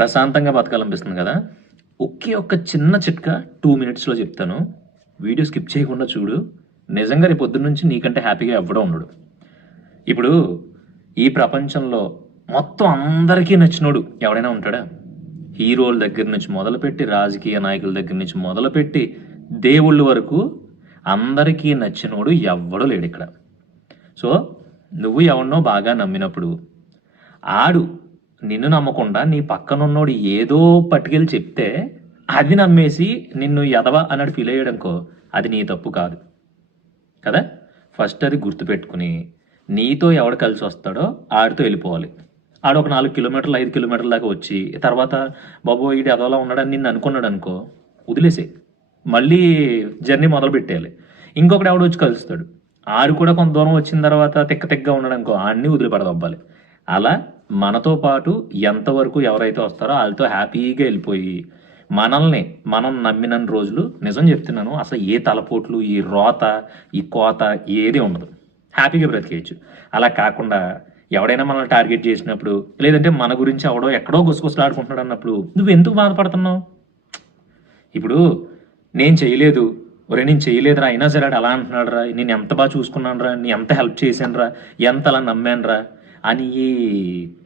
ప్రశాంతంగా బతకాలనిపిస్తుంది కదా! ఒకే ఒక్క చిన్న చిట్కా 2 మినిట్స్‌లో చెప్తాను. వీడియో స్కిప్ చేయకుండా చూడు. నిజంగా రేపు పొద్దున్న నుంచి నీకంటే హ్యాపీగా ఎవ్వడు ఉండడు. ఇప్పుడు ఈ ప్రపంచంలో మొత్తం అందరికీ నచ్చినోడు ఎవడైనా ఉంటాడా? హీరోల దగ్గర నుంచి మొదలుపెట్టి, రాజకీయ నాయకుల దగ్గర నుంచి మొదలుపెట్టి, దేవుళ్ళ వరకు అందరికీ నచ్చినోడు ఎవ్వడు లేడిక్కడ. సో, నువ్వు ఎవడినో బాగా నమ్మినప్పుడు, ఆడు నిన్ను నమ్మకుండా నీ పక్కనున్నోడు ఏదో పట్టుకెళ్ళి చెప్తే, అది నమ్మేసి నిన్ను ఎదవ అన్నట్టు ఫీల్ అయ్యాడనుకో, అది నీ తప్పు కాదు కదా. ఫస్ట్ అది గుర్తుపెట్టుకుని నీతో ఎవడు కలిసి వస్తాడో ఆడితో వెళ్ళిపోవాలి. ఆడు ఒక 4 కిలోమీటర్లు 5 కిలోమీటర్ల దాకా వచ్చి తర్వాత బాబు వీడు ఎదవలా ఉన్నాడని నిన్ను అనుకున్నాడు అనుకో, వదిలేసే, మళ్ళీ జర్నీ మొదలు పెట్టేయాలి. ఇంకొకటి ఎవడు వచ్చి కలుస్తాడు, ఆడు కూడా కొంత దూరం వచ్చిన తర్వాత తిక్కగా ఉన్నాడు అనుకో, ఆడిని వదిలిపడదవ్వాలి. అలా మనతో పాటు ఎంతవరకు ఎవరైతే వస్తారో వాళ్ళతో హ్యాపీగా వెళ్ళిపోయి మనల్ని మనం నమ్మిన రోజులు, నిజం చెప్తున్నాను, అసలు ఏ తలపోట్లు, ఈ రోత, ఈ కోత ఏది ఉండదు. హ్యాపీగా బ్రతికేయచ్చు. అలా కాకుండా ఎవడైనా మనల్ని టార్గెట్ చేసినప్పుడు, లేదంటే మన గురించి ఎవడో ఎక్కడో గుసగుసలాడుకుంటున్నాడు అన్నప్పుడు నువ్వు ఎందుకు బాధపడుతున్నావు? ఇప్పుడు నేను చేయలేదు, ఒరే నేను చేయలేదురా, అయినా సరే అలా అంటున్నాడు రా, నేను ఎంత బాగా చూసుకున్నాను రా, నేను ఎంత హెల్ప్ చేశాను రా, ఎంత అలా నమ్మాను రా అని ఈ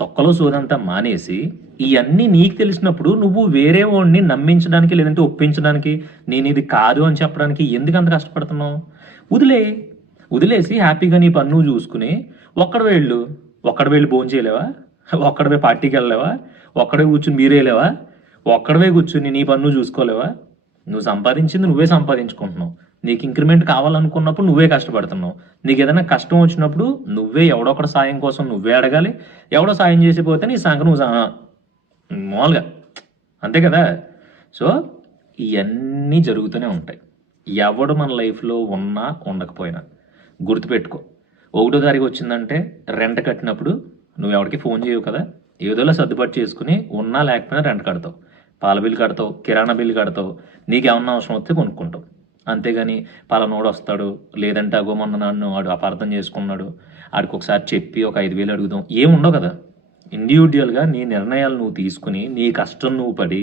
తొక్కలో సోదంతా మానేసి, ఇవన్నీ నీకు తెలిసినప్పుడు నువ్వు వేరే వాడిని నమ్మించడానికి లేదంటే ఒప్పించడానికి, నేను ఇది కాదు అని చెప్పడానికి ఎందుకు అంత కష్టపడుతున్నావు? వదిలేసి హ్యాపీగా నీ పన్ను చూసుకుని ఒక్కడు వెళ్ళి భోజనం చేయలేవా? ఒక్కడవే పార్టీకి వెళ్ళలేవా? ఒక్కడే కూర్చుని మీరేలేవా? ఒక్కడవే కూర్చుని నీ పన్ను చూసుకోలేవా? నువ్వు సంపాదించింది నువ్వే సంపాదించుకుంటున్నావు. నీకు ఇంక్రిమెంట్ కావాలనుకున్నప్పుడు నువ్వే కష్టపడుతున్నావు. నీకు ఏదైనా కష్టం వచ్చినప్పుడు నువ్వే ఎవడొకటి సాయం కోసం నువ్వే అడగాలి. ఎవడో సాయం చేసిపోతే నీ సంగ నువ్వు మామూలుగా అంతే కదా. సో ఇవన్నీ జరుగుతూనే ఉంటాయి. ఎవడు మన లైఫ్లో ఉన్నా ఉండకపోయినా గుర్తుపెట్టుకో, 1వ తారీఖు వచ్చిందంటే రెంట్ కట్టినప్పుడు నువ్వు ఎవరికి ఫోన్ చేయవు కదా, ఏదోలా సర్దుబాటు చేసుకుని ఉన్నా లేకపోయినా రెంట్ కడతావు, పాల బిల్లు కడతావు, కిరాణా బిల్లు కడతావు, నీకేమన్నా అవసరం వస్తే కొనుక్కుంటావు. అంతేగాని పలానోడు వస్తాడు, లేదంటే అగో మొన్న నన్ను వాడు అపార్థం చేసుకున్నాడు, ఆడికి ఒకసారి చెప్పి ఒక 5,000 అడుగుదాం, ఏముండవు కదా. ఇండివిజువల్గా నీ నిర్ణయాలు నువ్వు తీసుకుని, నీ కష్టం నువ్వు పడి,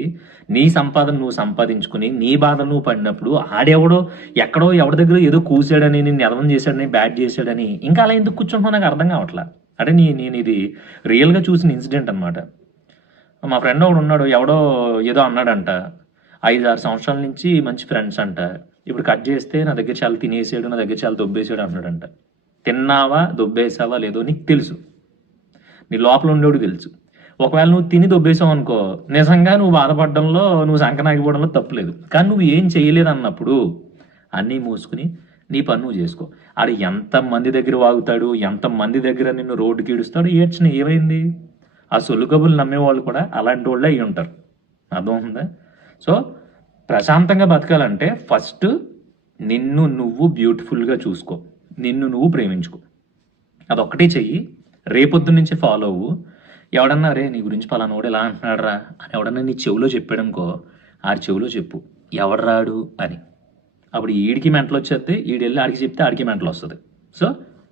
నీ సంపాదన నువ్వు సంపాదించుకుని, నీ బాధలు నువ్వు పడినప్పుడు ఆడెవడో ఎక్కడో ఎవరి దగ్గర ఏదో కూసాడని, నిన్ను ఎదవం చేశాడని, బ్యాడ్ చేశాడని ఇంకా అలా ఎందుకు కూర్చుంటున్నావు నాకు అర్థం కావట్లా. అంటే నేను ఇది రియల్గా చూసిన ఇన్సిడెంట్ అనమాట. మా ఫ్రెండ్ ఒకడు ఉన్నాడు, ఎవడో ఏదో అన్నాడంట, 5-6 సంవత్సరాల నుంచి మంచి ఫ్రెండ్స్ అంట, ఇప్పుడు కట్ చేస్తే నా దగ్గర చాలా తినేసాడు, నా దగ్గర చాలా దొబ్బేసాడు అన్నాడంట. తిన్నావా దొబ్బేసావా లేదో నీకు తెలుసు, నీ లోపల ఉండేవాడు తెలుసు. ఒకవేళ నువ్వు తిని దొబ్బేసావు అనుకో, నిజంగా నువ్వు బాధపడడంలో, నువ్వు సంకనాగిపోవడంలో తప్పులేదు. కానీ నువ్వు ఏం చేయలేదు అన్నప్పుడు అన్నీ మూసుకుని నీ పని నువ్వు చేసుకో. ఆడు ఎంతమంది దగ్గర వాగుతాడు, ఎంతమంది దగ్గర నిన్ను రోడ్డుకి ఈడుస్తాడు, ఏడ్చిన ఏమైంది? ఆ సొల్లు కబుర్లు నమ్మేవాళ్ళు కూడా అలాంటి వాళ్ళే అయ్యి ఉంటారు. అర్థమవుతుందా? సో ప్రశాంతంగా బతకాలంటే ఫస్ట్ నిన్ను నువ్వు బ్యూటిఫుల్గా చూసుకో, నిన్ను నువ్వు ప్రేమించుకో. అదొక్కటే చెయ్యి. రేపొద్దు నుంచి ఫాలో అవ్వు. ఎవడన్నా రే నీ గురించి పలానోడు ఎలా అంటున్నాడు రా అని ఎవడన్నా నీ చెవిలో చెప్పాడనుకో, ఆడి చెవిలో చెప్పు ఎవడరాడు అని. అప్పుడు ఈడికి మెంటలు వచ్చేస్తే, ఈడు వెళ్ళి ఆడికి చెప్తే ఆడికి మెంటలు వస్తుంది. సో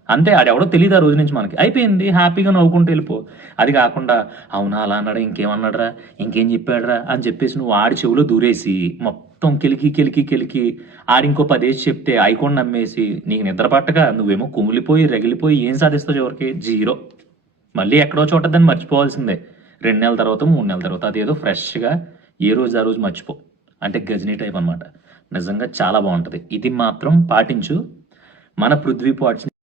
అంతే, ఆడెవడో తెలియదు ఆ రోజు నుంచి మనకి, అయిపోయింది. హ్యాపీగా నవ్వుకుంటూ వెళ్ళిపో. అది కాకుండా అవునా అలా అన్నాడా, ఇంకేమన్నాడరా, ఇంకేం చెప్పాడరా అని చెప్పేసి నువ్వు ఆడి చెవిలో దూరేసి మొత్తం కెలికి ఆడి ఇంకో 10 ఏసి చెప్తే ఐకోన్ నమ్మేసి నీకు నిద్ర పట్టక నువ్వేమో కుమిలిపోయి రగిలిపోయి ఏం సాధిస్తావు చివరికి? 0. మళ్ళీ ఎక్కడో చోట దాన్ని మర్చిపోవాల్సిందే. 2 నెలల తర్వాత 3 నెలల తర్వాత అదేదో ఫ్రెష్గా ఏ రోజు ఆ రోజు మర్చిపో. అంటే గజనీ టైప్ అనమాట. నిజంగా చాలా బాగుంటుంది. ఇది మాత్రం పాటించు. మన పృథ్వీ పాట్స్